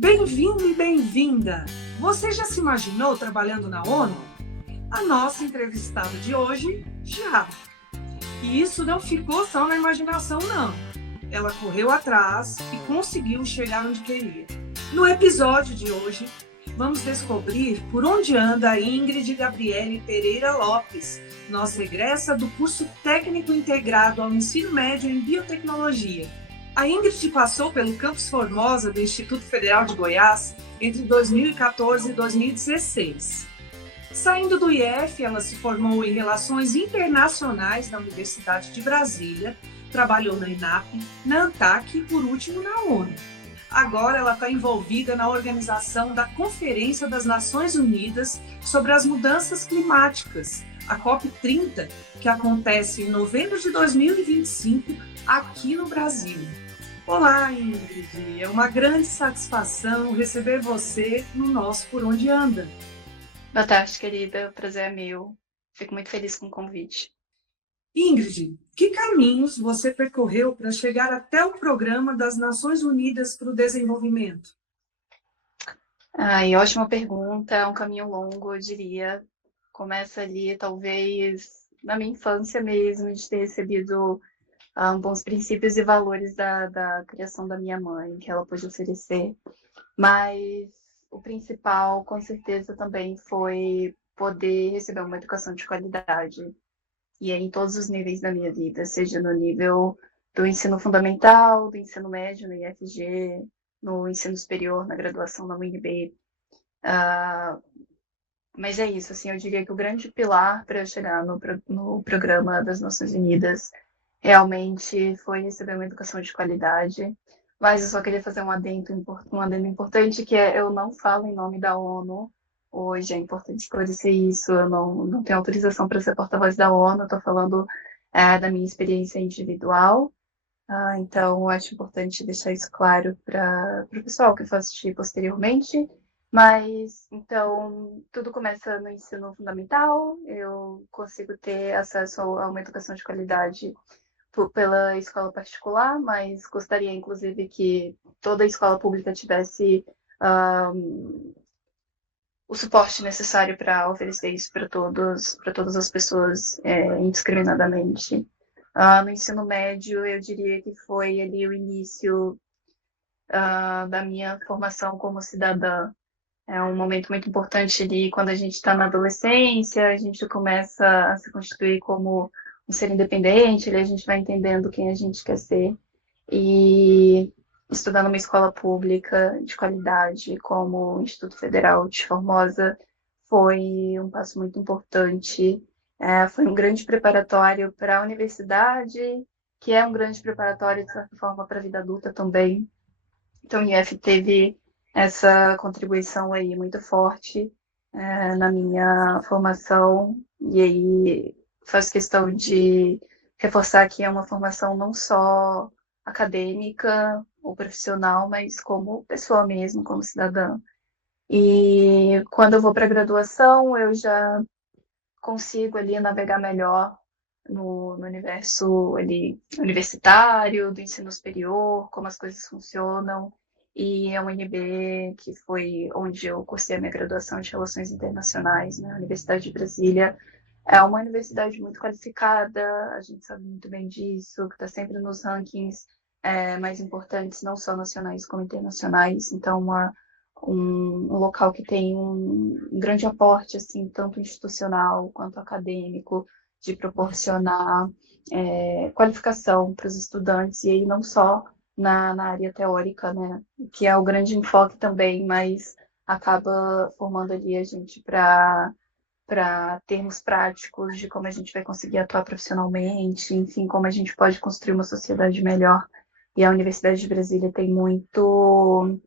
Bem-vindo e bem-vinda! Você já se imaginou trabalhando na ONU? A nossa entrevistada de hoje já. E isso não ficou só na imaginação, não. Ela correu atrás e conseguiu chegar onde queria. No episódio de hoje, vamos descobrir por onde anda a Ingrid Gabriele Pereira Lopes, nossa egressa do curso técnico integrado ao ensino médio em biotecnologia. A Ingrid passou pelo Campus Formosa do Instituto Federal de Goiás entre 2014 e 2016. Saindo do IF, ela se formou em Relações Internacionais na Universidade de Brasília, trabalhou na ENAP, na ANTAC e, por último, na ONU. Agora ela está envolvida na organização da Conferência das Nações Unidas sobre as Mudanças Climáticas, a COP30, que acontece em novembro de 2025, aqui no Brasil. Olá, Ingrid, é uma grande satisfação receber você no nosso Por Onde Anda. Boa tarde, querida. O prazer é meu. Fico muito feliz com o convite. Ingrid, que caminhos você percorreu para chegar até o Programa das Nações Unidas para o Desenvolvimento? Ótima pergunta. É um caminho longo, eu diria. Começa ali, talvez, na minha infância mesmo, de ter recebido bons princípios e valores da criação da minha mãe, que ela pôde oferecer. Mas o principal, com certeza, também foi poder receber uma educação de qualidade. E aí, em todos os níveis da minha vida, seja no nível do ensino fundamental, do ensino médio no IFG, no ensino superior, na graduação na UNB. Mas é isso, assim, eu diria que o grande pilar para eu chegar no programa das Nações Unidas realmente foi receber uma educação de qualidade. Mas eu só queria fazer um adendo importante, que é eu não falo em nome da ONU. Hoje é importante esclarecer isso. Eu não tenho autorização para ser porta-voz da ONU. Eu estou falando da minha experiência individual. Então, eu acho importante deixar isso claro para o pessoal que for assistir posteriormente. Mas, então, tudo começa no ensino fundamental. Eu consigo ter acesso a uma educação de qualidade pela escola particular, mas gostaria, inclusive, que toda a escola pública tivesse o suporte necessário para oferecer isso para todas as pessoas, indiscriminadamente. No ensino médio, eu diria que foi ali o início da minha formação como cidadã. É um momento muito importante ali quando a gente está na adolescência, a gente começa a se constituir como um ser independente, ali a gente vai entendendo quem a gente quer ser. E estudar numa escola pública de qualidade, como o Instituto Federal de Formosa, foi um passo muito importante. Foi um grande preparatório para a universidade, que é um grande preparatório, de certa forma, para a vida adulta também. Então, o IF teve essa contribuição aí muito forte na minha formação, e aí faço questão de reforçar que é uma formação não só acadêmica ou profissional, mas como pessoa mesmo, como cidadã. E quando eu vou para a graduação, eu já consigo ali navegar melhor no universo ali, universitário, do ensino superior, como as coisas funcionam. E a UNB, que foi onde eu cursei a minha graduação de Relações Internacionais, na Universidade de Brasília, é uma universidade muito qualificada, a gente sabe muito bem disso, que está sempre nos rankings mais importantes, não só nacionais como internacionais. Então, um local que tem um grande aporte, assim, tanto institucional quanto acadêmico, de proporcionar qualificação para os estudantes, e aí não só na área teórica, né, que é o grande enfoque também, mas acaba formando ali a gente para termos práticos de como a gente vai conseguir atuar profissionalmente, enfim, como a gente pode construir uma sociedade melhor. E a Universidade de Brasília tem muito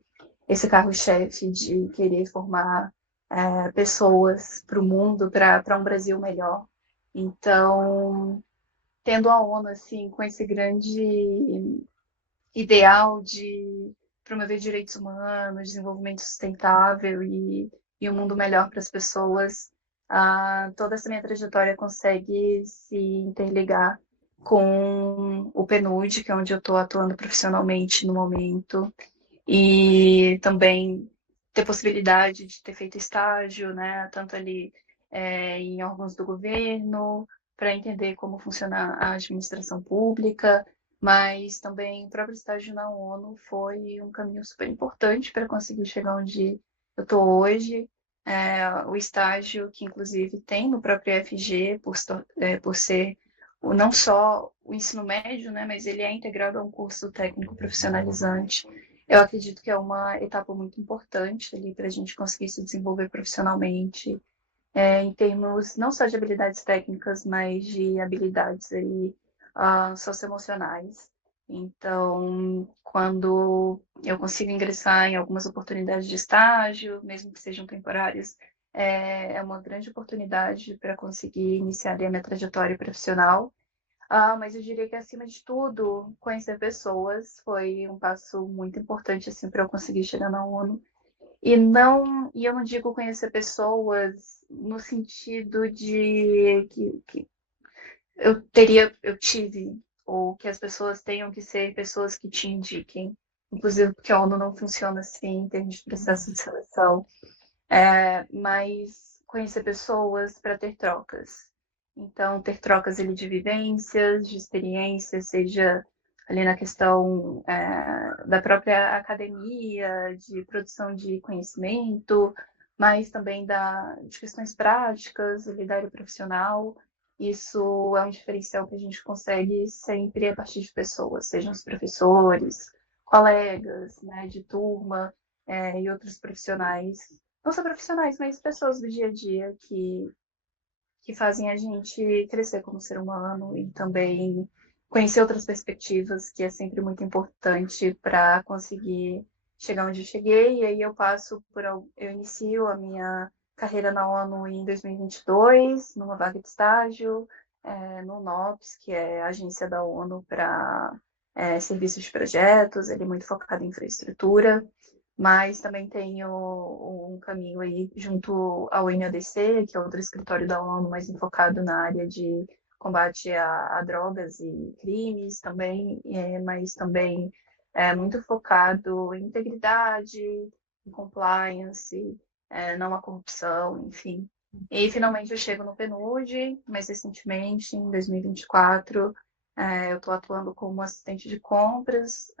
esse carro-chefe de querer formar pessoas para o mundo, para um Brasil melhor. Então, tendo a ONU assim, com esse grande ideal de promover direitos humanos, desenvolvimento sustentável e um mundo melhor para as pessoas, toda essa minha trajetória consegue se interligar com o PNUD, que é onde eu estou atuando profissionalmente no momento. E também ter possibilidade de ter feito estágio, né, tanto ali em órgãos do governo, para entender como funciona a administração pública, mas também o próprio estágio na ONU foi um caminho super importante para conseguir chegar onde eu estou hoje. O estágio que, inclusive, tem no próprio FG, por ser não só o ensino médio, né, mas ele é integrado a um curso técnico profissionalizante. Eu acredito que é uma etapa muito importante ali para a gente conseguir se desenvolver profissionalmente, em termos não só de habilidades técnicas, mas de habilidades aí, socioemocionais. Então, quando eu consigo ingressar em algumas oportunidades de estágio, mesmo que sejam temporárias, é uma grande oportunidade para conseguir iniciar ali a minha trajetória profissional. Mas eu diria que, acima de tudo, conhecer pessoas foi um passo muito importante assim, para eu conseguir chegar na ONU. E eu não digo conhecer pessoas no sentido de que eu tive, ou que as pessoas tenham que ser pessoas que te indiquem. Inclusive porque a ONU não funciona assim em termos de processo de seleção. Mas conhecer pessoas para ter trocas. Então, ter trocas ali de vivências, de experiências, seja ali na questão da própria academia, de produção de conhecimento, mas também de questões práticas, da área profissional. Isso é um diferencial que a gente consegue sempre a partir de pessoas, sejam os professores, colegas, né, de turma, e outros profissionais, não só profissionais, mas pessoas do dia a dia que fazem a gente crescer como ser humano e também conhecer outras perspectivas, que é sempre muito importante para conseguir chegar onde eu cheguei. E aí eu inicio a minha carreira na ONU em 2022, numa vaga de estágio, no NOPS, que é a agência da ONU para serviços de projetos, ele é muito focado em infraestrutura, mas também tenho um caminho aí junto ao NADC, que é outro escritório da ONU mais focado na área de combate a drogas e crimes também, mas também muito focado em integridade, em compliance, não a corrupção, enfim. E finalmente eu chego no PNUD, mais recentemente, em 2024, eu estou atuando como assistente de compras,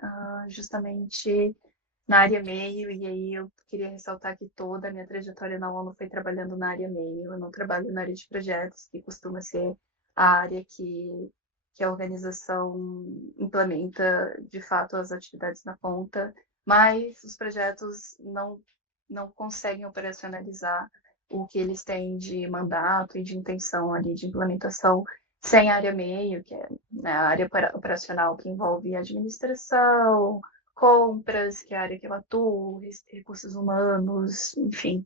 justamente na área meio, e aí eu queria ressaltar que toda a minha trajetória na ONU foi trabalhando na área meio. Eu não trabalho na área de projetos, que costuma ser a área que a organização implementa, de fato, as atividades na ponta, mas os projetos não conseguem operacionalizar o que eles têm de mandato e de intenção ali de implementação sem a área meio, que é, né, a área operacional, que envolve administração, compras, que é a área que eu atuo, recursos humanos, enfim.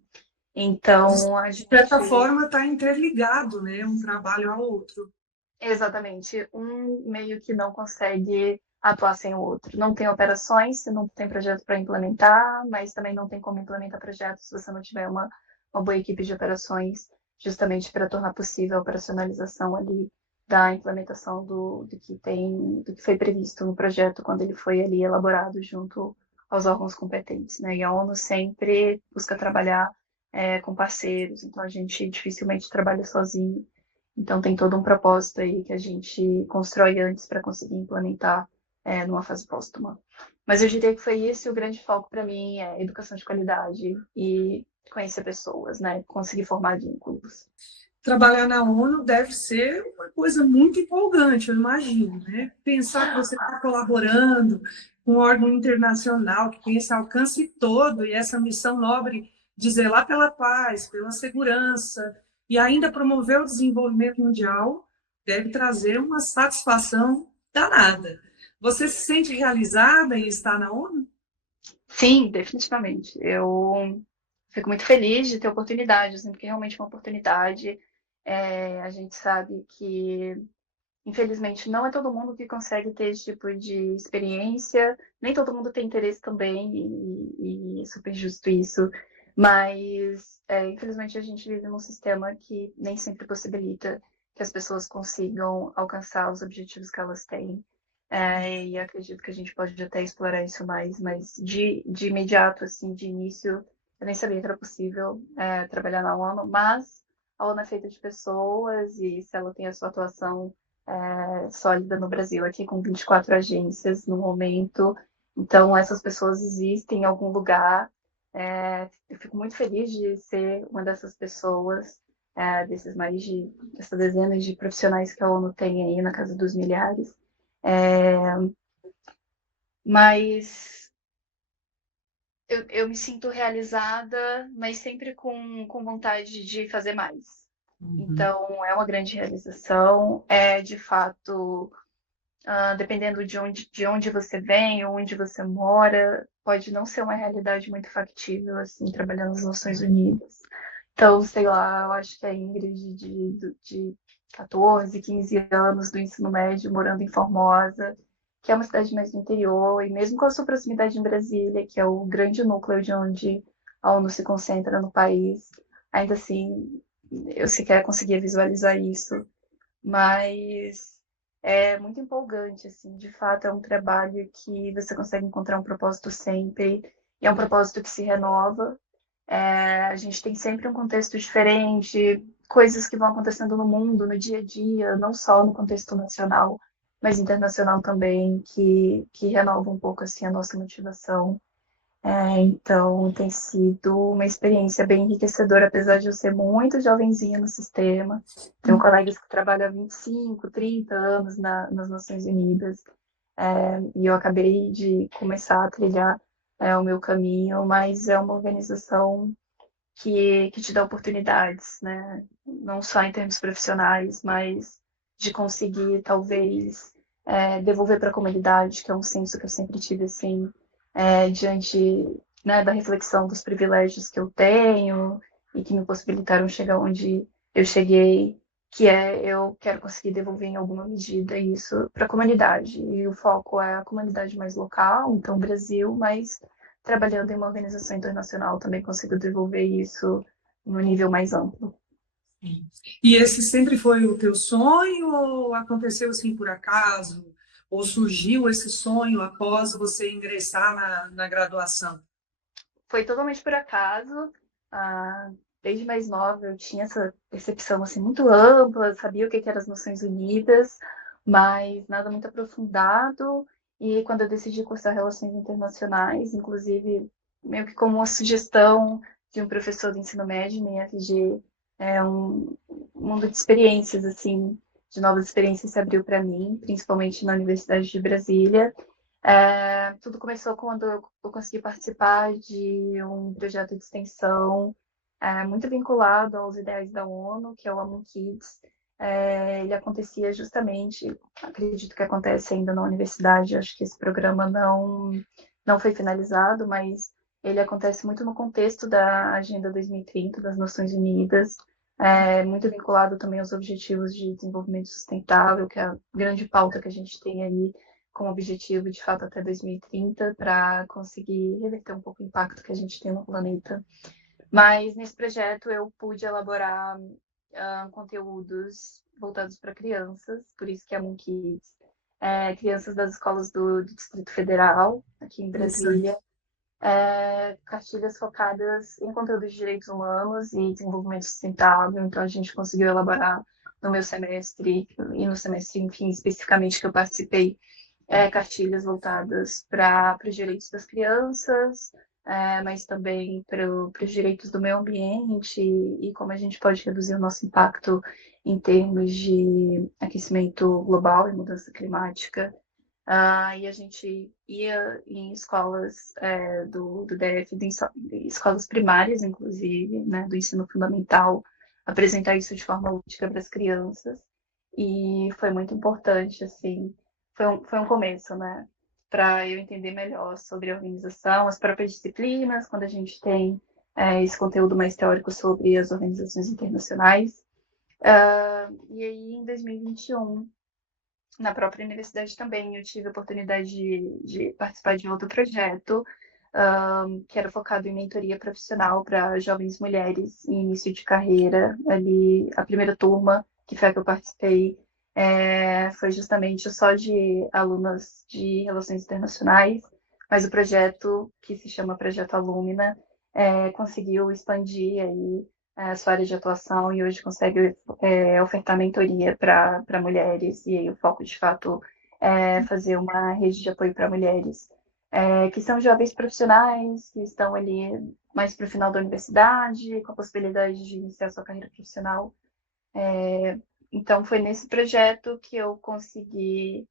Então, a De certa gente. forma, está interligado, né? Um trabalho ao outro. Exatamente. Um meio que não consegue atuar sem o outro. Não tem operações se não tem projeto para implementar, mas também não tem como implementar projetos se você não tiver uma boa equipe de operações, justamente para tornar possível a operacionalização ali da implementação do que foi previsto no projeto quando ele foi ali elaborado junto aos órgãos competentes, né? E a ONU sempre busca trabalhar com parceiros, então a gente dificilmente trabalha sozinho. Então, tem todo um propósito aí que a gente constrói antes para conseguir implementar numa fase póstuma. Mas eu diria que foi esse o grande foco para mim, educação de qualidade e conhecer pessoas, né? Conseguir formar vínculos. Trabalhar na ONU deve ser uma coisa muito empolgante, eu imagino, né? Pensar que você está colaborando com um órgão internacional que tem esse alcance todo e essa missão nobre de zelar pela paz, pela segurança e ainda promover o desenvolvimento mundial, deve trazer uma satisfação danada. Você se sente realizada em estar na ONU? Sim, definitivamente. Eu fico muito feliz de ter oportunidade, assim, porque realmente é uma oportunidade. A gente sabe que infelizmente, não é todo mundo que consegue ter esse tipo de experiência, nem todo mundo tem interesse também, e é super justo isso, mas infelizmente a gente vive num sistema que nem sempre possibilita que as pessoas consigam alcançar os objetivos que elas têm. e acredito que a gente pode até explorar isso mais, mas de imediato, assim, de início, eu nem sabia que era possível trabalhar na ONU, mas a ONU é feita de pessoas e se ela tem a sua atuação sólida no Brasil, aqui com 24 agências no momento, então essas pessoas existem em algum lugar. Eu fico muito feliz de ser uma dessas pessoas, dessas dezenas de profissionais que a ONU tem aí na casa dos milhares. É, mas eu me sinto realizada, mas sempre com vontade de fazer mais. Uhum. Então, é uma grande realização, é de fato, dependendo de onde você vem, onde você mora, pode não ser uma realidade muito factível, assim, trabalhando nas Nações Unidas. Então, sei lá, eu acho que a Ingrid de 14, 15 anos do ensino médio, morando em Formosa, que é uma cidade mais do interior, e mesmo com a sua proximidade em Brasília, que é o grande núcleo de onde a ONU se concentra no país, ainda assim, eu sequer conseguia visualizar isso, mas é muito empolgante, assim, de fato é um trabalho que você consegue encontrar um propósito sempre, e é um propósito que se renova. A gente tem sempre um contexto diferente, coisas que vão acontecendo no mundo, no dia a dia, não só no contexto nacional, mas internacional também, que renova um pouco assim a nossa motivação. Então, tem sido uma experiência bem enriquecedora, apesar de eu ser muito jovenzinha no sistema. Tenho colegas que trabalham há 25, 30 anos nas Nações Unidas, e eu acabei de começar a trilhar o meu caminho, mas é uma organização que te dá oportunidades, né? Não só em termos profissionais, mas de conseguir, talvez, devolver para a comunidade, que é um senso que eu sempre tive, assim, diante, né, da reflexão dos privilégios que eu tenho e que me possibilitaram chegar onde eu cheguei, que eu quero conseguir devolver em alguma medida isso para a comunidade. E o foco é a comunidade mais local, então Brasil, mas trabalhando em uma organização internacional também consigo desenvolver isso no nível mais amplo. Sim. E esse sempre foi o teu sonho ou aconteceu assim por acaso? Ou surgiu esse sonho após você ingressar na graduação? Foi totalmente por acaso. Ah, desde mais nova eu tinha essa percepção assim muito ampla, sabia o que eram as Nações Unidas, mas nada muito aprofundado. E quando eu decidi cursar Relações Internacionais, inclusive meio que como uma sugestão de um professor do ensino médio na IFG, é um mundo de experiências assim, de novas experiências se abriu para mim, principalmente na Universidade de Brasília. Tudo começou quando eu consegui participar de um projeto de extensão muito vinculado aos ideais da ONU, que é o Amun Kids. Ele acontecia justamente, acredito que acontece ainda na universidade, acho que esse programa não foi finalizado, mas ele acontece muito no contexto da Agenda 2030 das Nações Unidas, muito vinculado também aos Objetivos de Desenvolvimento Sustentável, que é a grande pauta que a gente tem aí com objetivo, de fato, até 2030, para conseguir reverter um pouco o impacto que a gente tem no planeta. Mas nesse projeto eu pude elaborar conteúdos voltados para crianças, por isso que é Moon Kids, crianças das escolas do Distrito Federal, aqui em Interessante. Brasília, cartilhas focadas em conteúdos de direitos humanos e desenvolvimento sustentável. Então, a gente conseguiu elaborar no meu semestre e no semestre, enfim, especificamente que eu participei, cartilhas voltadas para os direitos das crianças, mas também para os direitos do meio ambiente e como a gente pode reduzir o nosso impacto em termos de aquecimento global e mudança climática. E a gente ia em escolas do DF, escolas primárias, inclusive, né, do ensino fundamental, apresentar isso de forma lúdica para as crianças. E foi muito importante, assim, foi um começo, né, para eu entender melhor sobre a organização, as próprias disciplinas, quando a gente tem esse conteúdo mais teórico sobre as organizações internacionais. E aí, em 2021, na própria universidade também, eu tive a oportunidade de participar de outro projeto, que era focado em mentoria profissional para jovens mulheres em início de carreira. Ali, a primeira turma, que foi a que eu participei, foi justamente só de alunas de Relações Internacionais, mas o projeto, que se chama Projeto Alumina, conseguiu expandir aí a sua área de atuação e hoje consegue ofertar mentoria para mulheres, e aí o foco, de fato, é fazer uma rede de apoio para mulheres que são jovens profissionais, que estão ali mais para o final da universidade, com a possibilidade de iniciar sua carreira profissional. Então, foi nesse projeto que eu consegui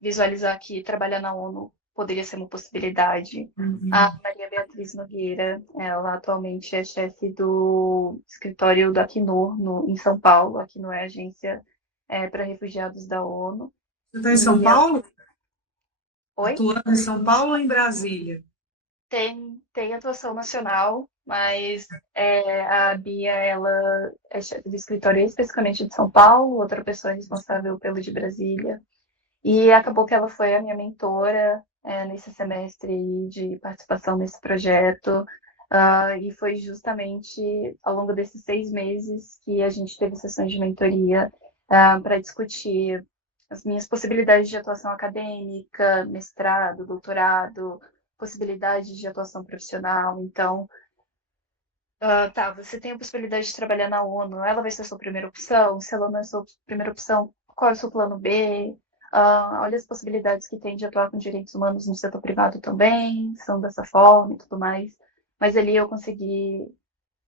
visualizar que trabalhar na ONU poderia ser uma possibilidade. A Maria Beatriz Nogueira, ela atualmente é chefe do escritório do Acnur, em São Paulo. A Acnur é a agência para refugiados da ONU. Você está em São Paulo? Oi? Atuando em São Paulo ou em Brasília? Tem atuação nacional, mas a Bia, ela é chefe do escritório especificamente de São Paulo, outra pessoa é responsável pelo de Brasília. E acabou que ela foi a minha mentora nesse semestre de participação nesse projeto. E foi justamente ao longo desses 6 meses que a gente teve sessões de mentoria para discutir as minhas possibilidades de atuação acadêmica, mestrado, doutorado, possibilidades de atuação profissional. Então, você tem a possibilidade de trabalhar na ONU, ela vai ser a sua primeira opção? Se ela não é a sua primeira opção, qual é o seu plano B? Olha as possibilidades que tem de atuar com direitos humanos no setor privado também, são dessa forma e tudo mais. Mas ali eu consegui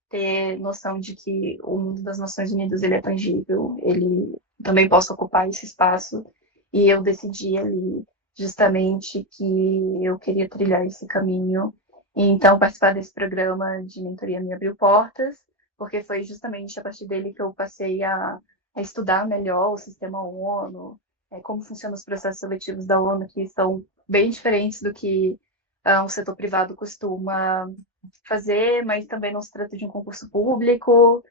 ter noção de que o mundo das Nações Unidas ele é tangível, ele também posso ocupar esse espaço, e eu decidi ali justamente que eu queria trilhar esse caminho. E então participar desse programa de mentoria me abriu portas, porque foi justamente a partir dele que eu passei a estudar melhor o sistema ONU, como funcionam os processos seletivos da ONU, que são bem diferentes do que o setor privado costuma fazer, mas também não se trata de um concurso público,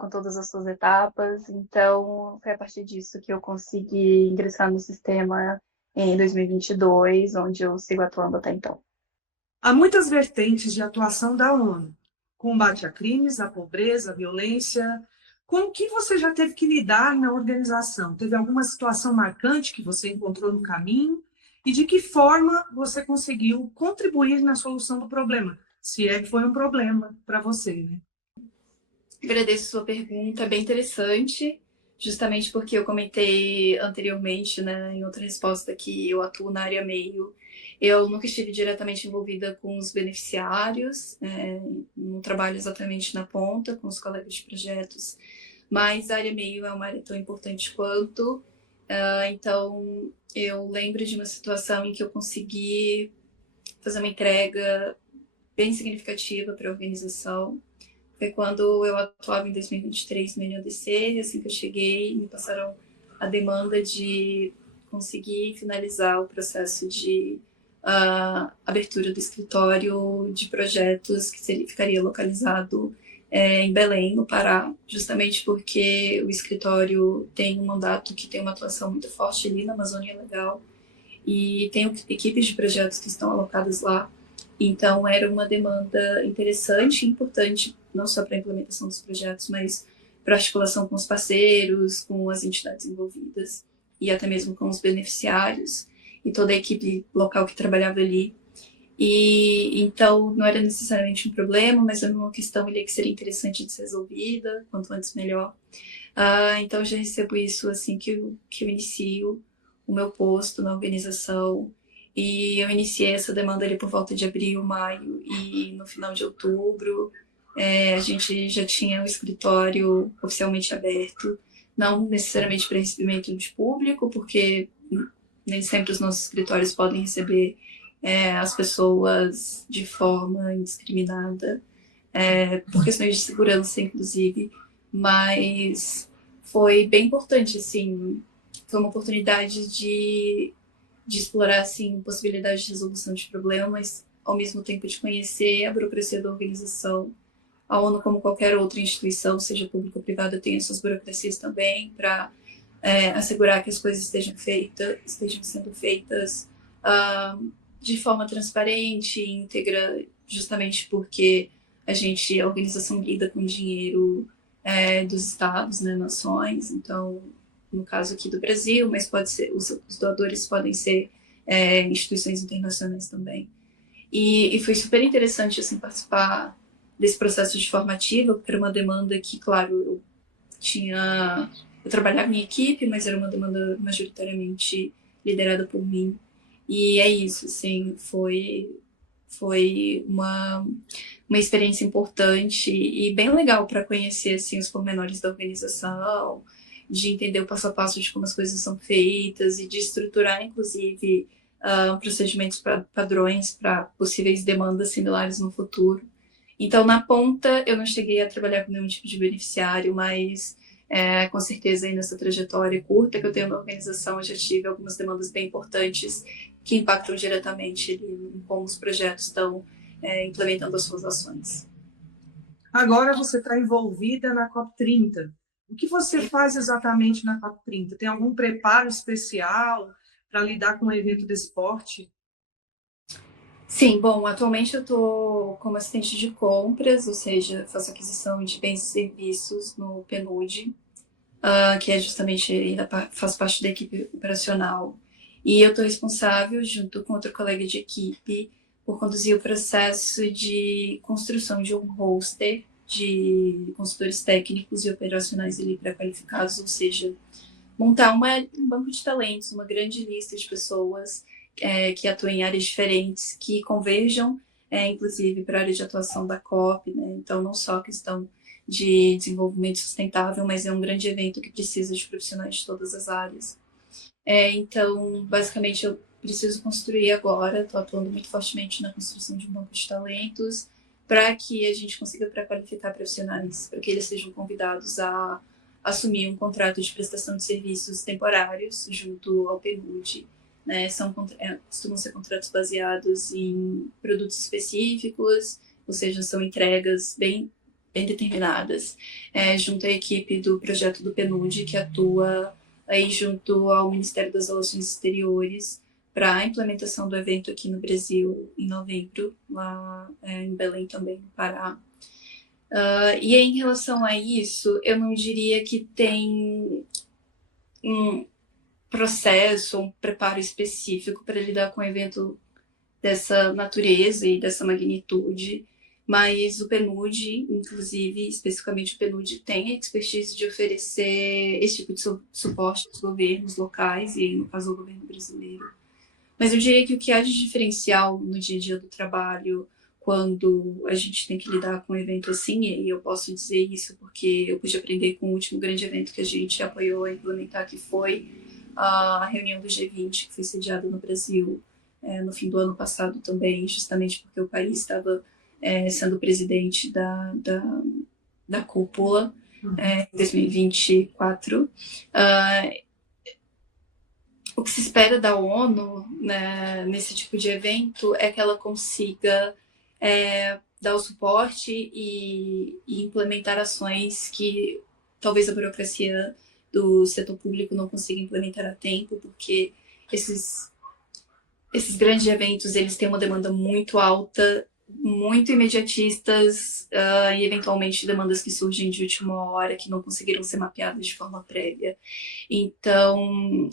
com todas as suas etapas. Então, foi a partir disso que eu consegui ingressar no sistema em 2022, onde eu sigo atuando até então. Há muitas vertentes de atuação da ONU: combate a crimes, a pobreza, a violência. Com o que você já teve que lidar na organização? Teve alguma situação marcante que você encontrou no caminho? E de que forma você conseguiu contribuir na solução do problema? Se é que foi um problema para você, né? Agradeço sua pergunta, é bem interessante, justamente porque eu comentei anteriormente, né, em outra resposta, que eu atuo na área meio. Eu nunca estive diretamente envolvida com os beneficiários, não trabalho exatamente na ponta com os colegas de projetos, mas a área meio é uma área tão importante quanto. Então, eu lembro de uma situação em que eu consegui fazer uma entrega bem significativa para a organização. Foi quando eu atuava em 2023 no NODC, assim que eu cheguei, me passaram a demanda de conseguir finalizar o processo de abertura do escritório de projetos que ficaria localizado em Belém, no Pará, justamente porque o escritório tem um mandato que tem uma atuação muito forte ali na Amazônia Legal e tem equipes de projetos que estão alocadas lá. Então, era uma demanda interessante e importante, não só para a implementação dos projetos, mas para a articulação com os parceiros, com as entidades envolvidas e até mesmo com os beneficiários e toda a equipe local que trabalhava ali. E então, não era necessariamente um problema, mas era uma questão ali que seria interessante de ser resolvida, quanto antes melhor. Então, eu já recebo isso assim que eu inicio o meu posto na organização. E eu iniciei essa demanda ali por volta de abril, maio, e no final de outubro a gente já tinha o escritório oficialmente aberto, não necessariamente para recebimento de público, porque nem sempre os nossos escritórios podem receber as pessoas de forma indiscriminada, por questões de segurança, inclusive, mas foi bem importante, assim, foi uma oportunidade de explorar, assim, possibilidades de resolução de problemas, ao mesmo tempo de conhecer a burocracia da organização. A ONU, como qualquer outra instituição, seja pública ou privada, tem as suas burocracias também para assegurar que as coisas estejam sendo feitas de forma transparente e íntegra, justamente porque a organização lida com dinheiro dos estados, né, nações, então no caso aqui do Brasil, mas pode ser, os doadores podem ser instituições internacionais também. E foi super interessante assim, participar desse processo de formativa, porque era uma demanda que, claro, eu trabalhava em equipe, mas era uma demanda majoritariamente liderada por mim. E é isso, assim, foi uma experiência importante e bem legal para conhecer assim, os pormenores da organização, de entender o passo a passo de como as coisas são feitas e de estruturar, inclusive, procedimentos padrões para possíveis demandas similares no futuro. Então, na ponta, eu não cheguei a trabalhar com nenhum tipo de beneficiário, mas com certeza aí nessa trajetória curta que eu tenho na organização, eu já tive algumas demandas bem importantes que impactam diretamente em como os projetos estão implementando as suas ações. Agora você está envolvida na COP30. O que você faz exatamente na COP30? Tem algum preparo especial para lidar com um evento desse porte? Sim, bom, atualmente eu estou como assistente de compras, ou seja, faço aquisição de bens e serviços no PNUD, que é justamente, ainda faz parte da equipe operacional. E eu estou responsável, junto com outro colega de equipe, por conduzir o processo de construção de um roster de consultores técnicos e operacionais ali pré-qualificados, ou seja, montar um banco de talentos, uma grande lista de pessoas que atuam em áreas diferentes, que converjam, inclusive, para a área de atuação da COP, né? Então, não só a questão de desenvolvimento sustentável, mas é um grande evento que precisa de profissionais de todas as áreas. Então, basicamente, eu preciso construir agora, estou atuando muito fortemente na construção de um banco de talentos, para que a gente consiga pré-qualificar profissionais, para que eles sejam convidados a assumir um contrato de prestação de serviços temporários junto ao PNUD. Né? Costumam ser contratos baseados em produtos específicos, ou seja, são entregas bem determinadas, junto à equipe do projeto do PNUD, que atua aí junto ao Ministério das Relações Exteriores, para a implementação do evento aqui no Brasil em novembro, lá em Belém também, no Pará. E em relação a isso, eu não diria que tem um processo, um preparo específico para lidar com um evento dessa natureza e dessa magnitude, mas o PNUD, inclusive, especificamente o PNUD, tem a expertise de oferecer esse tipo de suporte aos governos locais, e no caso o governo brasileiro. Mas eu diria que o que há de diferencial no dia a dia do trabalho, quando a gente tem que lidar com um evento assim, e eu posso dizer isso porque eu pude aprender com o último grande evento que a gente apoiou a implementar, que foi a reunião do G20, que foi sediada no Brasil no fim do ano passado também, justamente porque o país estava sendo presidente da cúpula em 2024. O que se espera da ONU, né, nesse tipo de evento é que ela consiga dar o suporte e implementar ações que talvez a burocracia do setor público não consiga implementar a tempo, porque esses grandes eventos eles têm uma demanda muito alta, muito imediatistas e eventualmente demandas que surgem de última hora, que não conseguiram ser mapeadas de forma prévia. Então,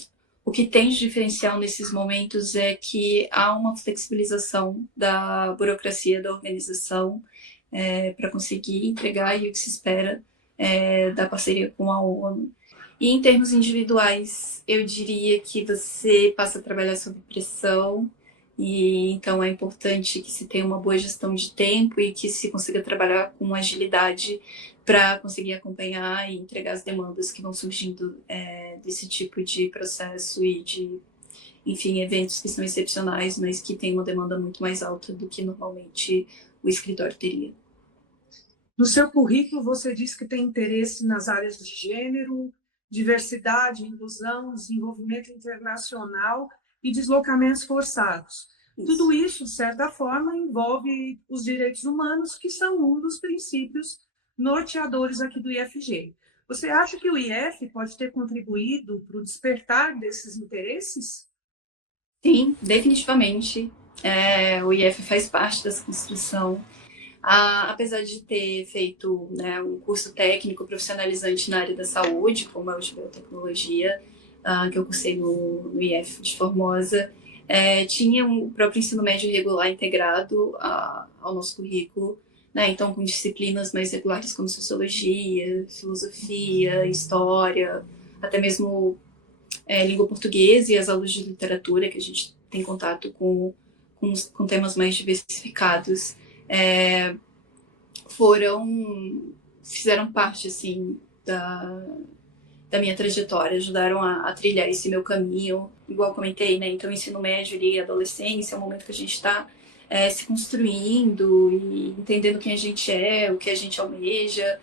o que tem de diferencial nesses momentos é que há uma flexibilização da burocracia da organização para conseguir entregar e o que se espera da parceria com a ONU. E em termos individuais, eu diria que você passa a trabalhar sob pressão, e então é importante que se tenha uma boa gestão de tempo e que se consiga trabalhar com agilidade para conseguir acompanhar e entregar as demandas que vão surgindo desse tipo de processo e de, enfim, eventos que são excepcionais, mas que têm uma demanda muito mais alta do que normalmente o escritório teria. No seu currículo, você diz que tem interesse nas áreas de gênero, diversidade, inclusão, desenvolvimento internacional e deslocamentos forçados. Isso. Tudo isso, de certa forma, envolve os direitos humanos, que são um dos princípios norteadores aqui do IFG. Você acha que o IF pode ter contribuído para o despertar desses interesses? Sim, definitivamente. O IF faz parte dessa construção. Apesar de ter feito, né, um curso técnico profissionalizante na área da saúde, como é o de biotecnologia, que eu cursei no IF de Formosa, tinha o próprio ensino médio regular integrado ao nosso currículo, né? Então, com disciplinas mais regulares como sociologia, filosofia, história, até mesmo língua portuguesa e as aulas de literatura, que a gente tem contato com temas mais diversificados, fizeram parte, assim, da minha trajetória, ajudaram a trilhar esse meu caminho, igual comentei, né? Então, ensino médio e adolescência é um momento que a gente está se construindo e entendendo quem a gente é, o que a gente almeja.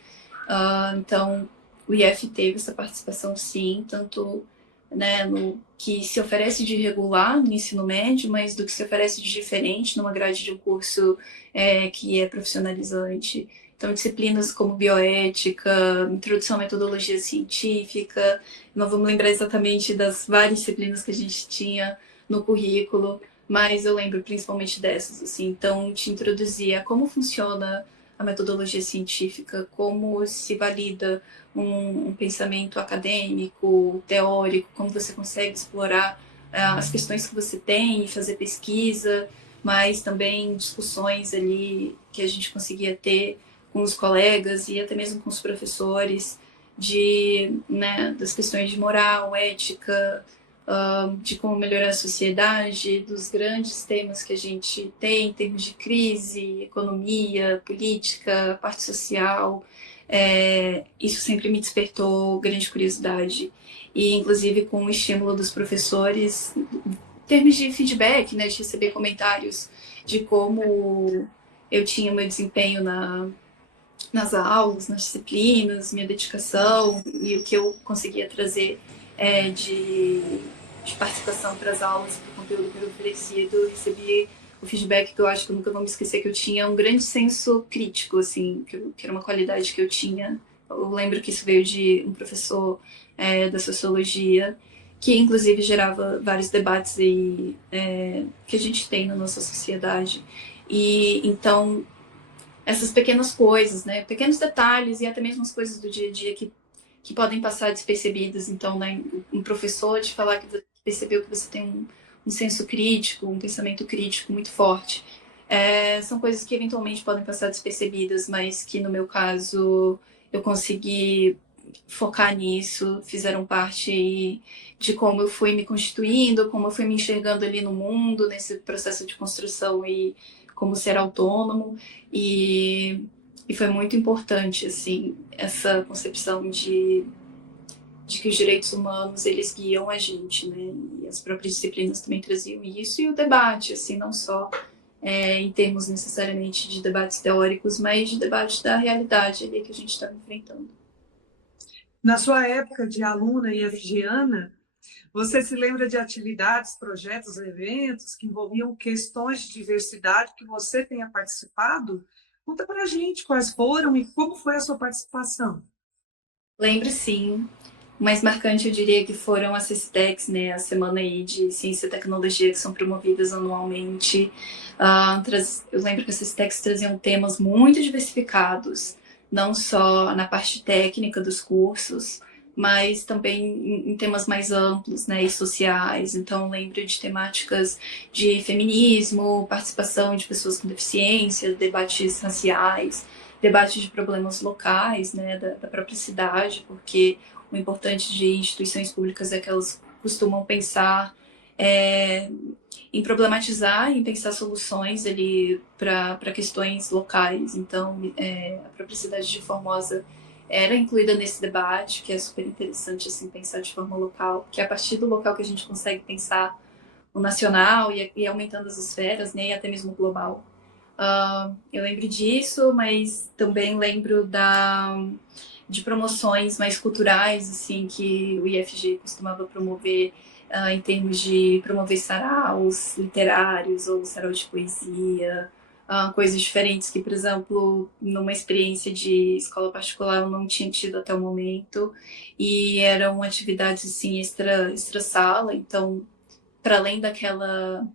Então, o IF teve essa participação, sim, tanto, né, no que se oferece de regular no ensino médio, mas do que se oferece de diferente numa grade de um curso que é profissionalizante. Então, disciplinas como bioética, introdução à metodologia científica, não vamos lembrar exatamente das várias disciplinas que a gente tinha no currículo, mas eu lembro principalmente dessas, assim. Então, te introduzia como funciona a metodologia científica, como se valida um pensamento acadêmico, teórico, como você consegue explorar as questões que você tem e fazer pesquisa, mas também discussões ali que a gente conseguia ter com os colegas e até mesmo com os professores das questões de moral, ética, de como melhorar a sociedade, dos grandes temas que a gente tem em termos de crise, economia, política, parte social. Isso sempre me despertou grande curiosidade. E, inclusive, com o estímulo dos professores, em termos de feedback, né, de receber comentários de como eu tinha meu desempenho nas aulas, nas disciplinas, minha dedicação e o que eu conseguia trazer de participação para as aulas, para o conteúdo que era oferecido. Eu recebi o feedback que eu acho que eu nunca vou me esquecer, que eu tinha um grande senso crítico, assim, que era uma qualidade que eu tinha. Eu lembro que isso veio de um professor da sociologia, que inclusive gerava vários debates que a gente tem na nossa sociedade. E então essas pequenas coisas, né, pequenos detalhes e até mesmo as coisas do dia a dia que podem passar despercebidas. Então, né, um professor te falar que você percebeu que você tem um senso crítico, um pensamento crítico muito forte, são coisas que eventualmente podem passar despercebidas, mas que no meu caso eu consegui focar nisso, fizeram parte de como eu fui me constituindo, como eu fui me enxergando ali no mundo, nesse processo de construção e como ser autônomo. E foi muito importante, assim, essa concepção de que os direitos humanos, eles guiam a gente, né? E as próprias disciplinas também traziam isso, e o debate, assim, não só em termos necessariamente de debates teóricos, mas de debate da realidade ali que a gente estava enfrentando. Na sua época de aluna e FGiana, você se lembra de atividades, projetos, eventos que envolviam questões de diversidade que você tenha participado? Conta para a gente quais foram e como foi a sua participação. Lembro, sim. O mais marcante, eu diria que foram as CICTECs, né? A semana aí de ciência e tecnologia que são promovidas anualmente. Eu lembro que as CICTECs traziam temas muito diversificados, não só na parte técnica dos cursos, mas também em temas mais amplos, né, e sociais. Então, lembro de temáticas de feminismo, participação de pessoas com deficiência, debates raciais, debate de problemas locais, né, da própria cidade, porque o importante de instituições públicas é que elas costumam pensar em problematizar, em pensar soluções ali para questões locais. Então, a própria cidade de Formosa era incluída nesse debate, que é super interessante, assim, pensar de forma local, que é a partir do local que a gente consegue pensar o nacional e aumentando as esferas, né, e até mesmo o global. Eu lembro disso, mas também lembro de promoções mais culturais, assim, que o IFG costumava promover, em termos de promover saraus literários ou sarau de poesia, coisas diferentes que, por exemplo, numa experiência de escola particular eu não tinha tido até o momento, e eram atividades, assim, extra sala. Então, para além daquela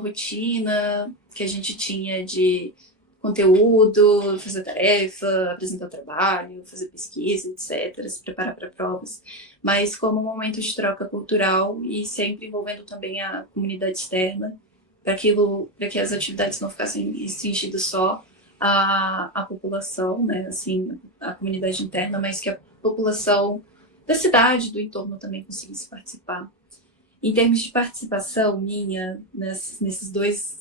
rotina que a gente tinha de conteúdo, fazer tarefa, apresentar trabalho, fazer pesquisa, etc., se preparar para provas, mas como um momento de troca cultural e sempre envolvendo também a comunidade externa, para que as atividades não ficassem restringidas só à população, né, assim, a comunidade interna, mas que a população da cidade, do entorno também conseguisse participar. Em termos de participação minha nesses dois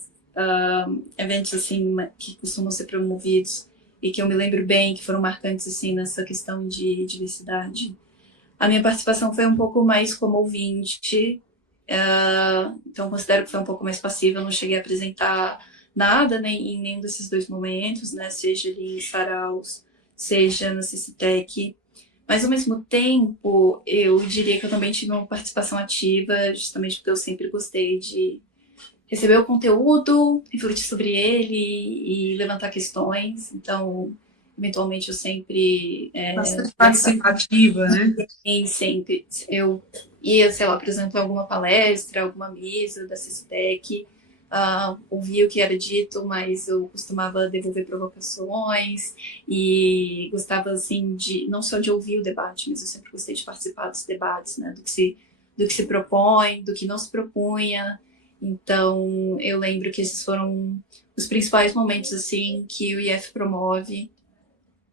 eventos assim que costumam ser promovidos e que eu me lembro bem, que foram marcantes assim nessa questão de diversidade, a minha participação foi um pouco mais como ouvinte, então considero que foi um pouco mais passiva, eu não cheguei a apresentar nada em nenhum desses dois momentos, né, seja ali em Saraus, seja no Cicitec, mas ao mesmo tempo eu diria que eu também tive uma participação ativa, justamente porque eu sempre gostei de receber o conteúdo, refletir sobre ele e levantar questões. Então, eventualmente, eu sempre... Bastante participativa, né? Sempre. Eu ia, sei lá, apresentar alguma palestra, alguma mesa da Cicitec, ouvia o que era dito, mas eu costumava devolver provocações e gostava, assim, não só de ouvir o debate, mas eu sempre gostei de participar dos debates, né? Do que se propõe, do que não se propunha. Então, eu lembro que esses foram os principais momentos, assim, que o IF promove.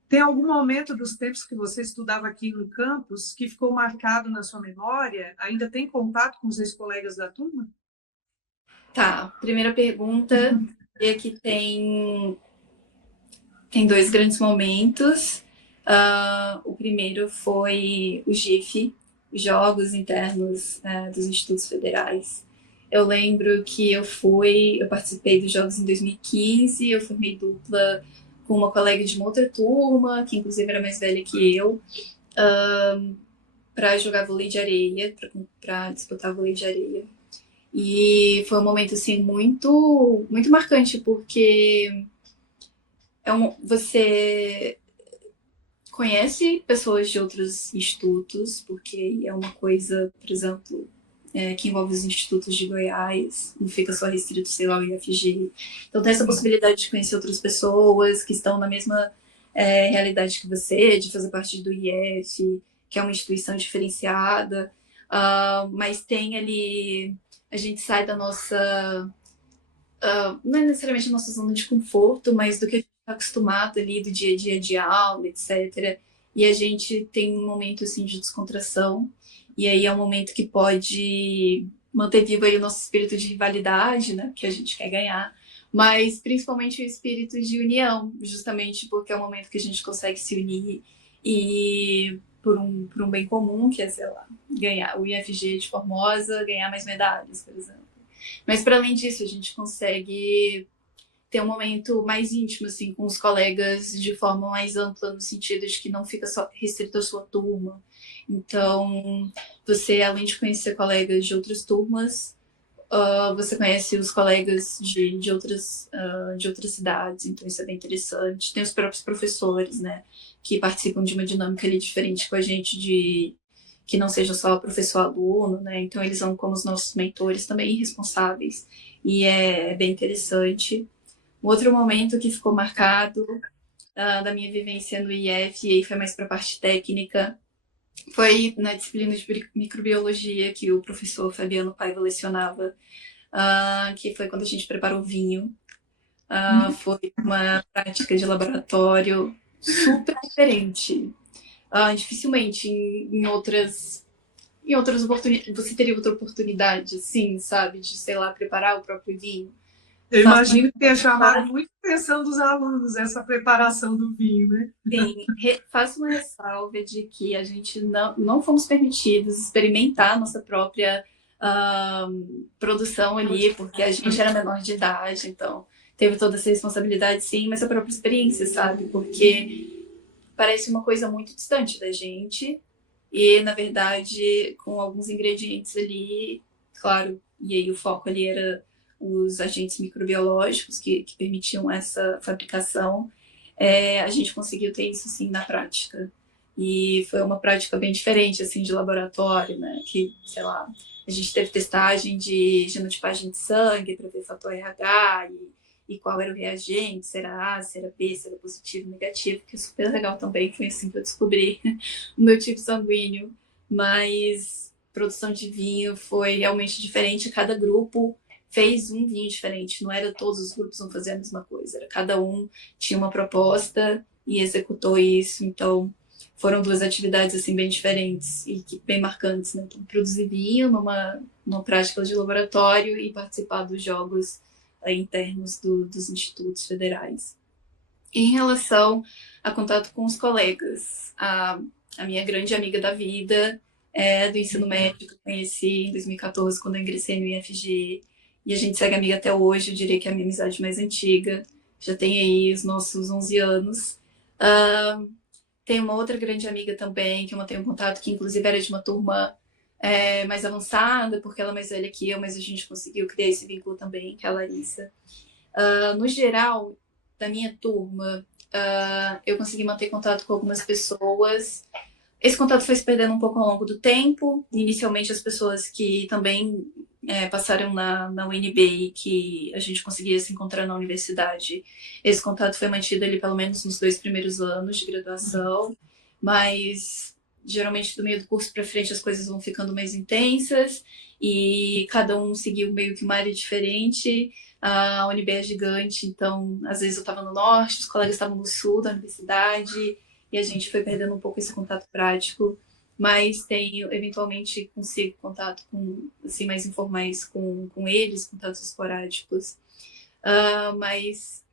Tem algum momento dos tempos que você estudava aqui no campus que ficou marcado na sua memória? Ainda tem contato com os ex-colegas da turma? Tá, primeira pergunta é que tem dois grandes momentos. O primeiro foi o GIF, os Jogos Internos dos Institutos Federais. Eu lembro que eu participei dos Jogos em 2015, eu formei dupla com uma colega de uma outra turma, que inclusive era mais velha que eu, para jogar vôlei de areia, para disputar vôlei de areia. E foi um momento, assim, muito, muito marcante, porque você conhece pessoas de outros institutos, porque é uma coisa, por exemplo, que envolve os institutos de Goiás, não fica só restrito, sei lá, ao IFG. Então tem essa possibilidade de conhecer outras pessoas que estão na mesma realidade que você, de fazer parte do IF, que é uma instituição diferenciada, mas tem ali... A gente sai da nossa... não é necessariamente a nossa zona de conforto, mas do que a gente está acostumado ali, do dia a dia de aula, etc. E a gente tem um momento, assim, de descontração. E aí é um momento que pode manter vivo aí o nosso espírito de rivalidade, né? Que a gente quer ganhar. Mas principalmente o espírito de união, justamente porque é um momento que a gente consegue se unir e por um bem comum, que é, sei lá, ganhar o IFG de Formosa, ganhar mais medalhas, por exemplo. Mas para além disso, a gente consegue ter um momento mais íntimo, assim, com os colegas de forma mais ampla, no sentido de que não fica só restrito à sua turma. Então, você, além de conhecer colegas de outras turmas, você conhece os colegas de outras cidades, então isso é bem interessante. Tem os próprios professores, né, que participam de uma dinâmica ali diferente com a gente, que não seja só professor-aluno, né, então eles são como os nossos mentores também responsáveis, e é bem interessante. Um outro momento que ficou marcado da minha vivência no IF, e aí foi mais para a parte técnica, foi na disciplina de microbiologia que o professor Fabiano Paiva lecionava, que foi quando a gente preparou vinho. Foi uma prática de laboratório super diferente. Dificilmente em outras oportunidades você teria outra oportunidade, assim, sabe, de, sei lá, preparar o próprio vinho. Eu imagino que tenha chamado muita atenção dos alunos essa preparação do vinho, né? Sim, faço uma ressalva de que a gente não fomos permitidos experimentar a nossa própria produção ali, porque a gente era menor de idade, então teve toda essa responsabilidade, sim, mas a própria experiência, sabe? Porque parece uma coisa muito distante da gente e, na verdade, com alguns ingredientes ali, claro, e aí o foco ali era os agentes microbiológicos que permitiam essa fabricação, a gente conseguiu ter isso, assim, na prática. E foi uma prática bem diferente, assim, de laboratório, né? Que, sei lá, a gente teve testagem de genotipagem de sangue para ver fator RH e qual era o reagente, se era A, se era B, se era positivo, negativo, que é super legal também, foi assim que eu descobri o meu tipo sanguíneo. Mas produção de vinho foi realmente diferente, cada grupo fez um vinho diferente, não era todos os grupos vão fazer a mesma coisa, era cada um tinha uma proposta e executou isso, então foram duas atividades assim bem diferentes e bem marcantes, né? Então, produzir vinho numa prática de laboratório e participar dos jogos internos dos institutos federais. E em relação a contato com os colegas, a minha grande amiga da vida é do ensino médio, que eu conheci em 2014, quando eu ingressei no IFG, e a gente segue amiga até hoje, eu diria que é a minha amizade mais antiga, já tem aí os nossos 11 anos. Tem uma outra grande amiga também, que eu mantenho contato, que inclusive era de uma turma mais avançada, porque ela é mais velha que eu, mas a gente conseguiu criar esse vínculo também, que é a Larissa. No geral, da minha turma, eu consegui manter contato com algumas pessoas. Esse contato foi se perdendo um pouco ao longo do tempo. Inicialmente, as pessoas que também passaram na UNB e que a gente conseguia se encontrar na universidade, esse contato foi mantido ali pelo menos nos 2 primeiros anos de graduação, mas geralmente do meio do curso para frente as coisas vão ficando mais intensas e cada um seguiu meio que uma área diferente. A UNB é gigante, então às vezes eu estava no norte, os colegas estavam no sul da universidade e a gente foi perdendo um pouco esse contato prático, mas tenho, eventualmente consigo contato com, assim, mais informais com eles, contatos esporádicos. Mas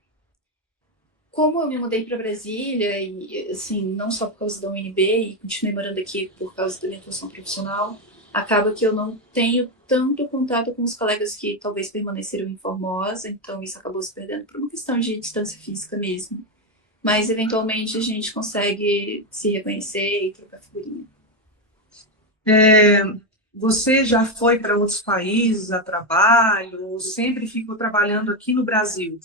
como eu me mudei para Brasília, e assim, não só por causa da UNB, e continuei morando aqui por causa da minha atuação profissional, acaba que eu não tenho tanto contato com os colegas que talvez permaneceram em Formosa, então isso acabou se perdendo por uma questão de distância física mesmo. Mas, eventualmente, a gente consegue se reconhecer e trocar figurinha. Você já foi para outros países a trabalho ou sempre ficou trabalhando aqui no Brasil?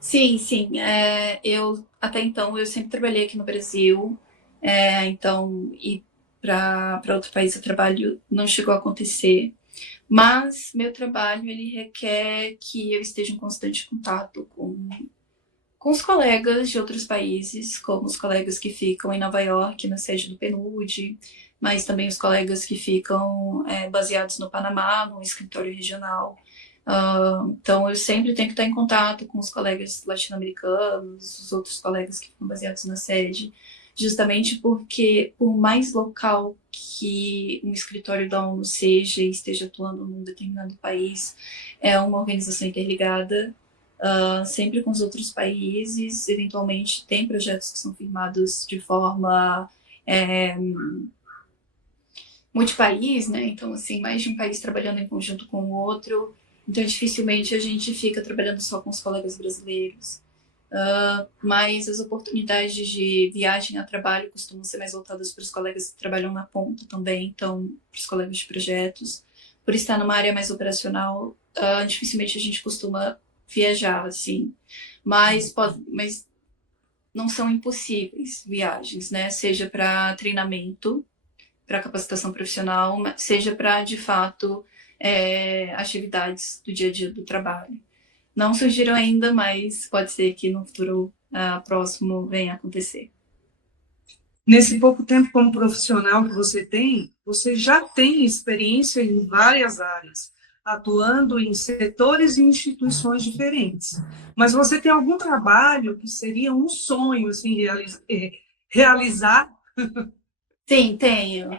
Sim, sim. Eu, até então, eu sempre trabalhei aqui no Brasil. Então, ir para outro país a trabalho não chegou a acontecer. Mas meu trabalho, ele requer que eu esteja em constante contato com os colegas de outros países, como os colegas que ficam em Nova York, na sede do PNUD, mas também os colegas que ficam baseados no Panamá, no escritório regional. Então, eu sempre tenho que estar em contato com os colegas latino-americanos, os outros colegas que ficam baseados na sede, justamente porque, por mais local que um escritório da ONU seja e esteja atuando num determinado país, é uma organização interligada, sempre com os outros países. Eventualmente, tem projetos que são firmados de forma multipaís, né? Então, assim, mais de um país trabalhando em conjunto com o outro. Então, dificilmente a gente fica trabalhando só com os colegas brasileiros. Mas as oportunidades de viagem a trabalho costumam ser mais voltadas para os colegas que trabalham na ponta também, então, para os colegas de projetos. Por estar numa área mais operacional, dificilmente a gente costuma viajar, assim. Mas não são impossíveis viagens, né? Seja para treinamento, para capacitação profissional, seja para, de fato, atividades do dia a dia do trabalho. Não surgiram ainda, mas pode ser que no futuro próximo venha a acontecer. Nesse pouco tempo como profissional que você já tem experiência em várias áreas, atuando em setores e instituições diferentes. Mas você tem algum trabalho que seria um sonho assim, realizar? Sim, tenho.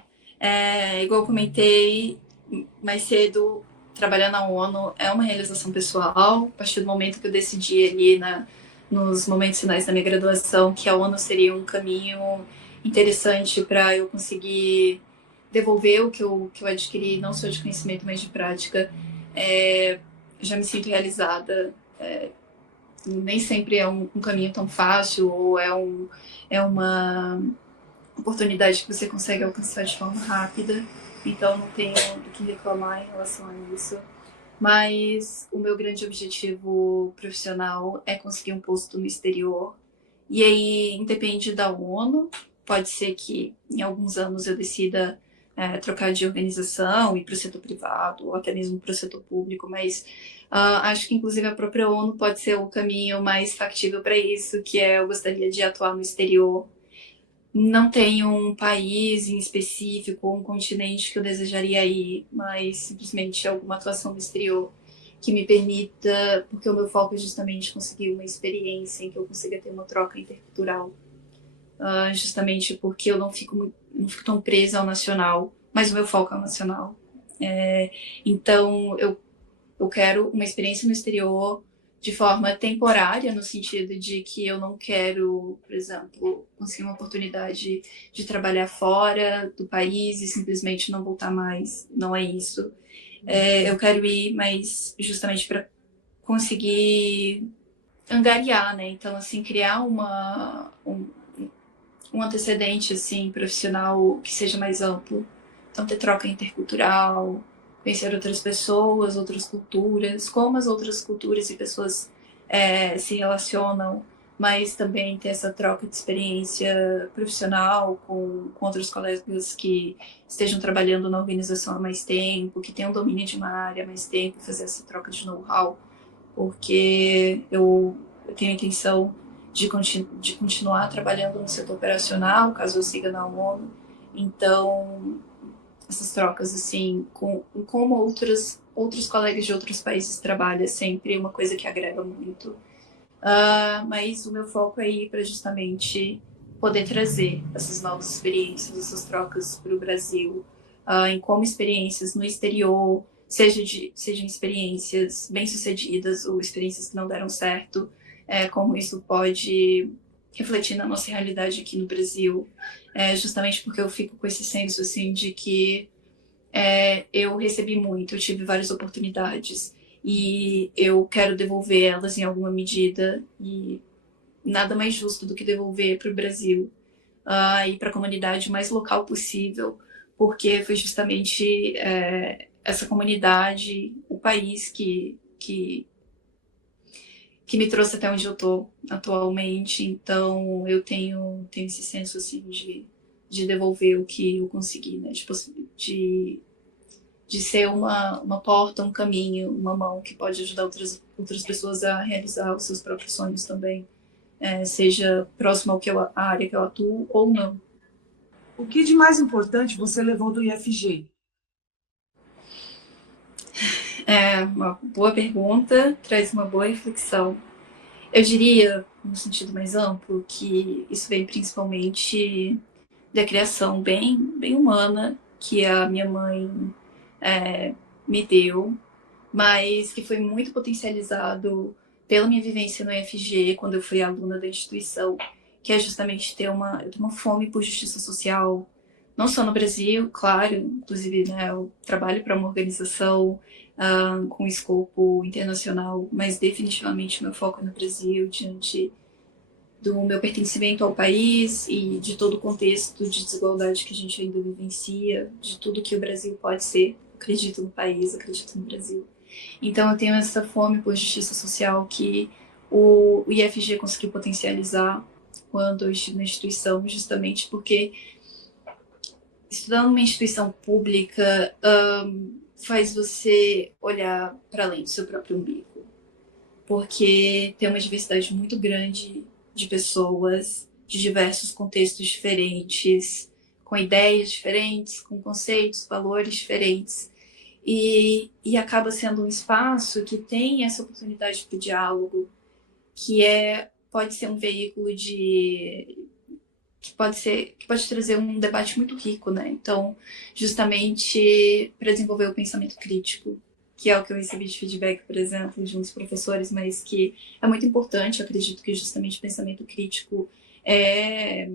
Igual eu comentei mais cedo, trabalhar na ONU é uma realização pessoal. A partir do momento que eu decidi ali nos momentos finais da minha graduação que a ONU seria um caminho interessante para eu conseguir devolver o que eu adquiri, não só de conhecimento, mas de prática, já me sinto realizada. Nem sempre é um caminho tão fácil ou é uma oportunidade que você consegue alcançar de forma rápida, então não tenho do que reclamar em relação a isso. Mas o meu grande objetivo profissional é conseguir um posto no exterior. E aí independe da ONU, pode ser que em alguns anos eu decida trocar de organização, ir para o setor privado, ou até mesmo para o setor público, mas acho que inclusive a própria ONU pode ser o caminho mais factível para isso, que eu gostaria de atuar no exterior. Não tem um país em específico, ou um continente que eu desejaria ir, mas simplesmente alguma atuação no exterior que me permita, porque o meu foco é justamente conseguir uma experiência em que eu consiga ter uma troca intercultural, justamente porque eu não fico tão presa ao nacional, mas o meu foco é o nacional. Então, eu quero uma experiência no exterior de forma temporária, no sentido de que eu não quero, por exemplo, conseguir uma oportunidade de trabalhar fora do país e simplesmente não voltar mais. Não é isso. Eu quero ir, mas justamente para conseguir angariar, né? Então, assim, criar um antecedente, assim, profissional que seja mais amplo. Então, ter troca intercultural, conhecer outras pessoas, outras culturas, como as outras culturas e pessoas se relacionam, mas também ter essa troca de experiência profissional com outros colegas que estejam trabalhando na organização há mais tempo, que tenham domínio de uma área há mais tempo, fazer essa troca de know-how, porque eu tenho a intenção de continuar trabalhando no setor operacional, caso eu siga na ONU. Então, essas trocas, assim, com como outros colegas de outros países trabalham, é sempre uma coisa que agrega muito. Mas o meu foco é ir para justamente poder trazer essas novas experiências, essas trocas para o Brasil, em como experiências no exterior, sejam experiências bem-sucedidas ou experiências que não deram certo, como isso pode refletir na nossa realidade aqui no Brasil, justamente porque eu fico com esse senso, assim, de que eu recebi muito, eu tive várias oportunidades e eu quero devolver elas em alguma medida, e nada mais justo do que devolver para o Brasil e para a comunidade mais local possível, porque foi justamente essa comunidade, o país que me trouxe até onde eu estou atualmente. Então eu tenho esse senso, assim, de devolver o que eu consegui, né? De ser uma porta, um caminho, uma mão que pode ajudar outras pessoas a realizar os seus próprios sonhos também, seja próximo à área que eu atuo ou não. O que de mais importante você levou do IFG? Uma boa pergunta, traz uma boa reflexão. Eu diria, no sentido mais amplo, que isso vem principalmente da criação bem humana que a minha mãe me deu, mas que foi muito potencializado pela minha vivência no IFG, quando eu fui aluna da instituição, que é justamente ter uma fome por justiça social, não só no Brasil, claro, inclusive, né, eu trabalho para uma organização com escopo internacional, mas definitivamente o meu foco é no Brasil, diante do meu pertencimento ao país e de todo o contexto de desigualdade que a gente ainda vivencia, de tudo que o Brasil pode ser. Acredito no país, acredito no Brasil. Então eu tenho essa fome por justiça social que o IFG conseguiu potencializar quando eu estive na instituição, justamente porque estudar numa instituição pública faz você olhar para além do seu próprio umbigo, porque tem uma diversidade muito grande de pessoas de diversos contextos diferentes, com ideias diferentes, com conceitos, valores diferentes, e acaba sendo um espaço que tem essa oportunidade para o diálogo, que pode ser um veículo que pode trazer um debate muito rico, né? Então, justamente para desenvolver o pensamento crítico, que é o que eu recebi de feedback, por exemplo, de um dos professores, mas que é muito importante. Eu acredito que justamente o pensamento crítico é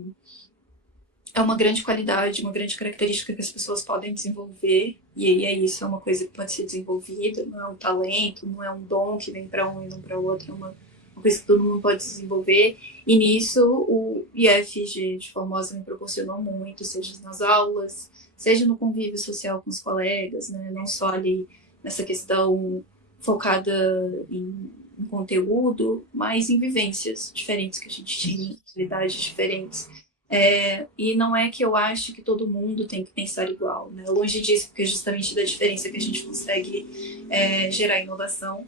uma grande qualidade, uma grande característica que as pessoas podem desenvolver, e aí isso é uma coisa que pode ser desenvolvida, não é um talento, não é um dom que vem para um e não para o outro, é uma coisa que todo mundo pode desenvolver, e nisso o IFG de Formosa me proporcionou muito, seja nas aulas, seja no convívio social com os colegas, né? Não só ali nessa questão focada em conteúdo, mas em vivências diferentes que a gente tinha, realidades diferentes. E não é que eu acho que todo mundo tem que pensar igual, né? Longe disso, porque é justamente da diferença que a gente consegue gerar inovação.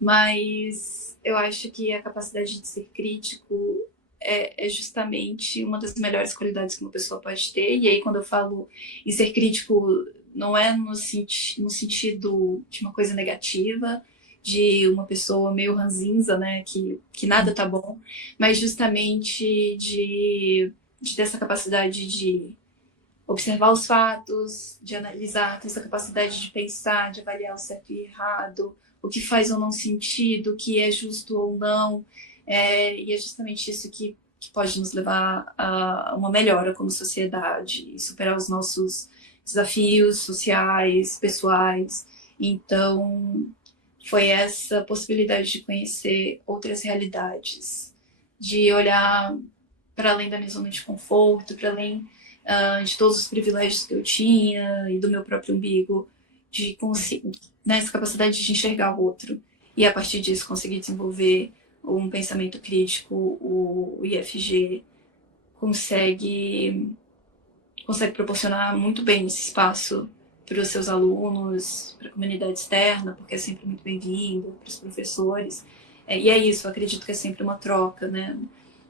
Mas eu acho que a capacidade de ser crítico é justamente uma das melhores qualidades que uma pessoa pode ter. E aí, quando eu falo em ser crítico, não é no sentido de uma coisa negativa, de uma pessoa meio ranzinza, né, que nada tá bom, mas justamente de ter essa capacidade de observar os fatos, de analisar, ter essa capacidade de pensar, de avaliar o certo e errado, o que faz ou não sentido, o que é justo ou não. E é justamente isso que pode nos levar a uma melhora como sociedade e superar os nossos desafios sociais, pessoais. Então, foi essa possibilidade de conhecer outras realidades, de olhar para além da minha zona de conforto, para além de todos os privilégios que eu tinha e do meu próprio umbigo, de conseguir, né, essa capacidade de enxergar o outro e a partir disso conseguir desenvolver um pensamento crítico. O IFG consegue proporcionar muito bem esse espaço para os seus alunos, para a comunidade externa, porque é sempre muito bem-vindo, para os professores. E é isso, eu acredito que é sempre uma troca, né?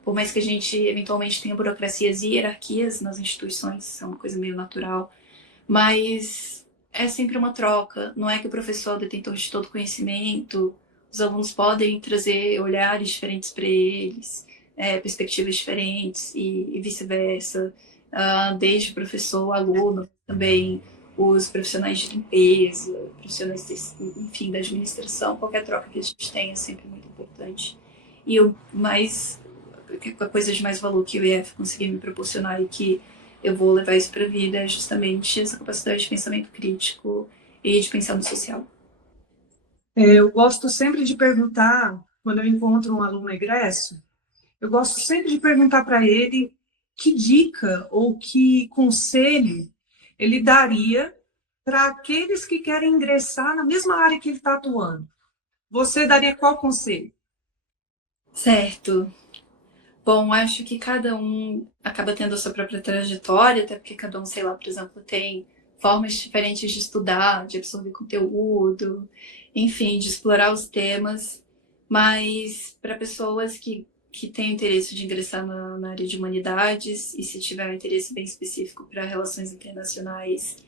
Por mais que a gente eventualmente tenha burocracias e hierarquias nas instituições, é uma coisa meio natural, mas é sempre uma troca. Não é que o professor é o detentor de todo conhecimento, os alunos podem trazer olhares diferentes para eles, perspectivas diferentes e vice-versa. Desde professor, aluno, também os profissionais de limpeza, profissionais, enfim, da administração, qualquer troca que a gente tenha é sempre muito importante. E a coisa de mais valor que o IF conseguir me proporcionar e que eu vou levar isso para a vida é justamente essa capacidade de pensamento crítico e de pensar no social. Eu gosto sempre de perguntar, quando eu encontro um aluno egresso, eu gosto sempre de perguntar para ele que dica ou que conselho ele daria para aqueles que querem ingressar na mesma área que ele está atuando. Você daria qual conselho? Certo. Bom, acho que cada um acaba tendo a sua própria trajetória, até porque cada um, sei lá, por exemplo, tem formas diferentes de estudar, de absorver conteúdo, enfim, de explorar os temas. Mas para pessoas que têm interesse de ingressar na área de humanidades e se tiver um interesse bem específico para relações internacionais,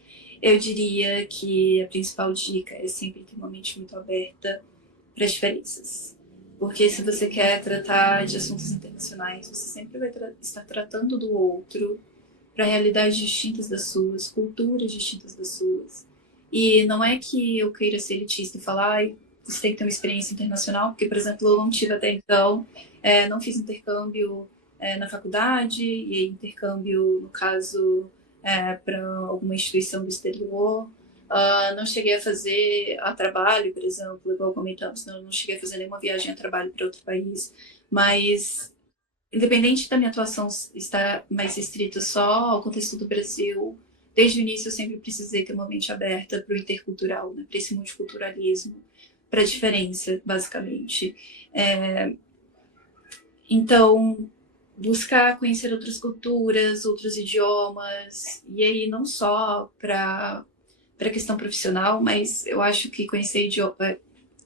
eu diria que a principal dica é sempre ter uma mente muito aberta para as diferenças. Porque se você quer tratar de assuntos internacionais, você sempre vai estar tratando do outro para realidades distintas das suas, culturas distintas das suas. E não é que eu queira ser elitista e falar, você tem que ter uma experiência internacional, porque, por exemplo, eu não tive até então, não fiz intercâmbio na faculdade, e intercâmbio, no caso, para alguma instituição do exterior. Não cheguei a fazer a trabalho, por exemplo, igual comentamos, não cheguei a fazer nenhuma viagem a trabalho para outro país, mas independente da minha atuação estar mais restrita só ao contexto do Brasil, desde o início eu sempre precisei ter uma mente aberta para o intercultural, né, para esse multiculturalismo, para a diferença, basicamente. Então, buscar conhecer outras culturas, outros idiomas, e aí não só para a questão profissional, mas eu acho que conhecer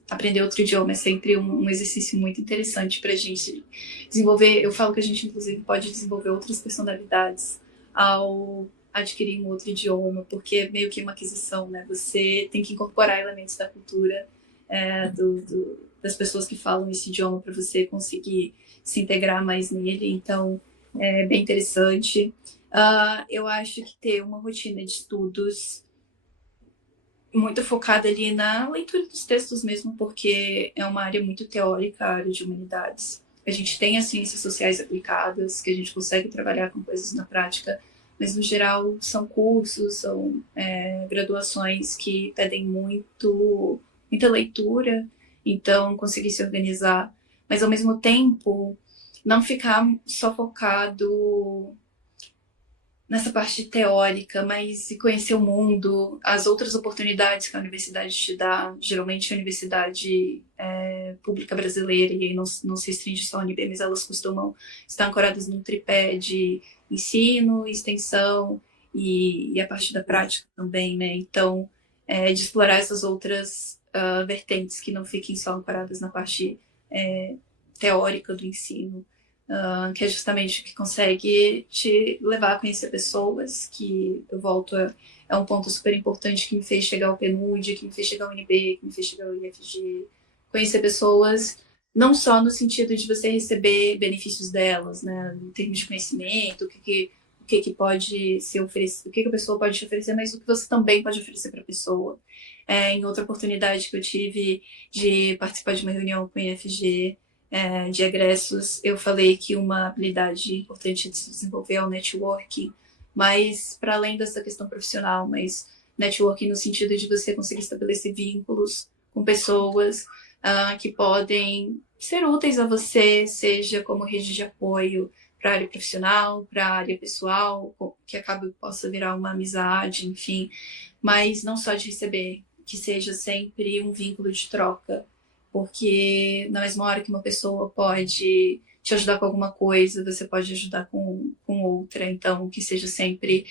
aprender outro idioma é sempre um exercício muito interessante para a gente desenvolver. Eu falo que a gente, inclusive, pode desenvolver outras personalidades ao adquirir um outro idioma, porque é meio que uma aquisição, né? Você tem que incorporar elementos da cultura das pessoas que falam esse idioma para você conseguir se integrar mais nele. Então, é bem interessante. Eu acho que ter uma rotina de estudos muito focada ali na leitura dos textos mesmo, porque é uma área muito teórica, a área de humanidades. A gente tem as ciências sociais aplicadas, que a gente consegue trabalhar com coisas na prática, mas no geral são cursos, são graduações que pedem muita leitura, então conseguir se organizar, mas ao mesmo tempo não ficar só focado nessa parte teórica, mas se conhecer o mundo, as outras oportunidades que a universidade te dá, geralmente a universidade pública brasileira, e aí não se restringe só à UNB, mas elas costumam estar ancoradas num tripé de ensino, extensão e a parte da prática também, né? Então, de explorar essas outras vertentes que não fiquem só ancoradas na parte teórica do ensino, que é justamente o que consegue te levar a conhecer pessoas, que eu volto é um ponto super importante que me fez chegar ao PNUD, que me fez chegar ao UNB, que me fez chegar ao IFG, conhecer pessoas não só no sentido de você receber benefícios delas, né, em termos de conhecimento, o que pode ser oferecido, o que a pessoa pode te oferecer, mas o que você também pode oferecer para a pessoa. Em outra oportunidade que eu tive de participar de uma reunião com o IFG, de egressos, eu falei que uma habilidade importante de se desenvolver é o networking, mas para além dessa questão profissional, mas networking no sentido de você conseguir estabelecer vínculos com pessoas que podem ser úteis a você, seja como rede de apoio para a área profissional, para a área pessoal, que possa virar uma amizade, enfim, mas não só de receber, que seja sempre um vínculo de troca, porque na mesma hora que uma pessoa pode te ajudar com alguma coisa, você pode ajudar com outra, então que seja sempre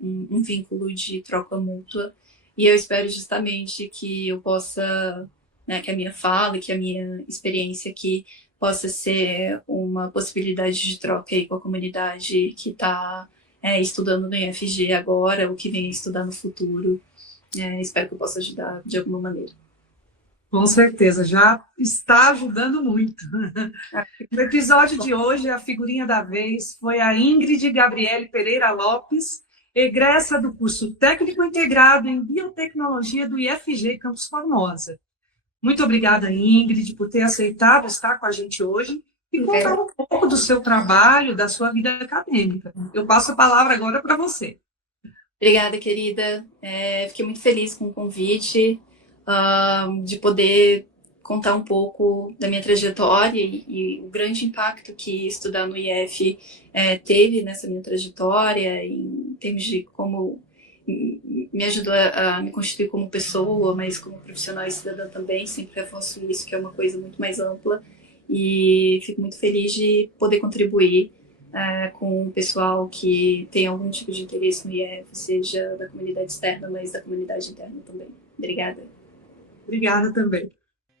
um vínculo de troca mútua. E eu espero justamente que eu possa, né, que a minha fala, que a minha experiência aqui possa ser uma possibilidade de troca aí com a comunidade que está estudando no IFG agora, ou que vem estudar no futuro. Espero que eu possa ajudar de alguma maneira. Com certeza, já está ajudando muito. No episódio de hoje, a figurinha da vez foi a Ingrid Gabriele Pereira Lopes, egressa do curso Técnico Integrado em Biotecnologia do IFG Campus Formosa. Muito obrigada, Ingrid, por ter aceitado estar com a gente hoje e contar um pouco do seu trabalho, da sua vida acadêmica. Eu passo a palavra agora para você. Obrigada, querida. Fiquei muito feliz com o convite, de poder contar um pouco da minha trajetória e o grande impacto que estudar no IF teve nessa minha trajetória, em termos de como me ajudou a me constituir como pessoa, mas como profissional e cidadã também. Sempre reforço isso, que é uma coisa muito mais ampla, e fico muito feliz de poder contribuir com o pessoal que tem algum tipo de interesse no IF, seja da comunidade externa, mas da comunidade interna também. Obrigada. Obrigada também.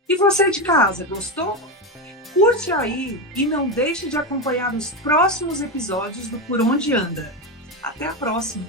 E você de casa, gostou? Curte aí e não deixe de acompanhar os próximos episódios do Por Onde Anda. Até a próxima!